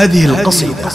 هذه القصيدة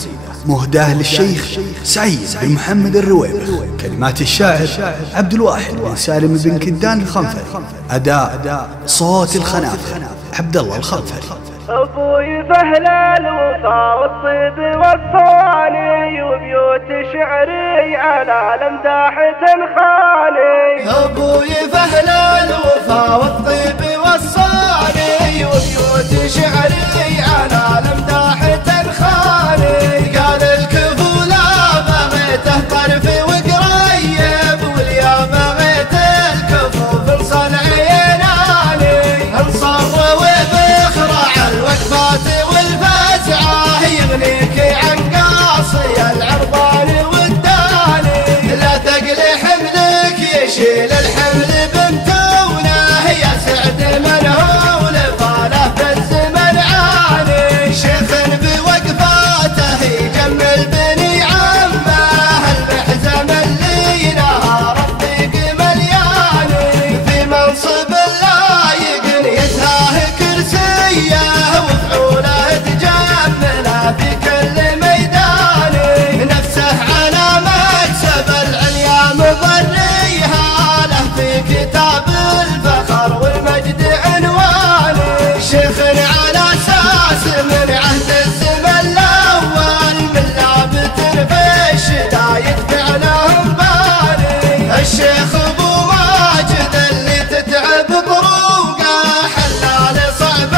مهداة للشيخ سعيد بن محمد الرويبخ، كلمات الشاعر عبد الواحد بن سالم بن كدان الخنفري، أداء صوت الخنافر عبد الله الخنفري. أبوي فهل الوفا والطيب والصواني، وبيوت شعري على الامداح تنخاني. أبوي فهل الوفا والطيب والصواني، وبيوت شعري على الامداح تنخاني. قال الكفو لا بغيته طرف وقريب، واليا بغيت الكفو في الصنع ينالي. انصر وبخرع الوقفات والفزعه، يغنيك عن قاصي العرضان والداني. لا ثقل حملك يشيل الحمل بمتونه، يا سعد من هو لفاله بالزمن عاني. شيخ بوقفاته يجمل بني عمه، المحزم اللي نهار الضيق ملياني. في منصب لايق يتهاه كرسيه، وفعوله تجمله في كل ميداني. نفسه على مكسب العليا مضريها، له في كتاب الفخر والمجد عنواني. شيخ على اساس من عهد الزمن الاول، من لابت في الشدايد فعلهم باني. الشيخ ابو ماجد اللي تتعب طروقه، حلال صعب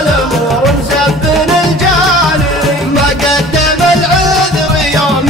الامور مسبن الجاني. ما قدم العذر يوم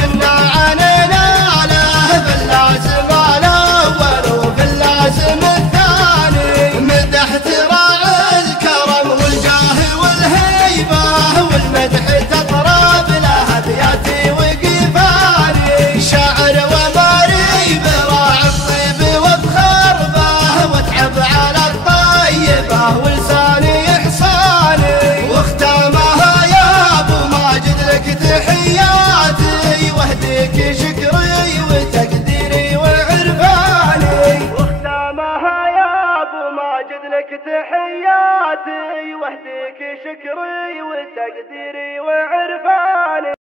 عنينا له، باللازم الاول وباللازم الثاني. مدحت راعي الكرم والجاه والهيبه، والمدح تطرب له ابياتي وقفاني. شاعر وماري براعي الطيب وبخربه، واتعب على الطيبه ولساني احصاني. واختامها يا ابو ماجد لك تحياتي، واهديك شكري وتقديري وعرفاني. واختامها يا ابو ماجد لك تحياتي، واهديك شكري وتقديري وعرفاني.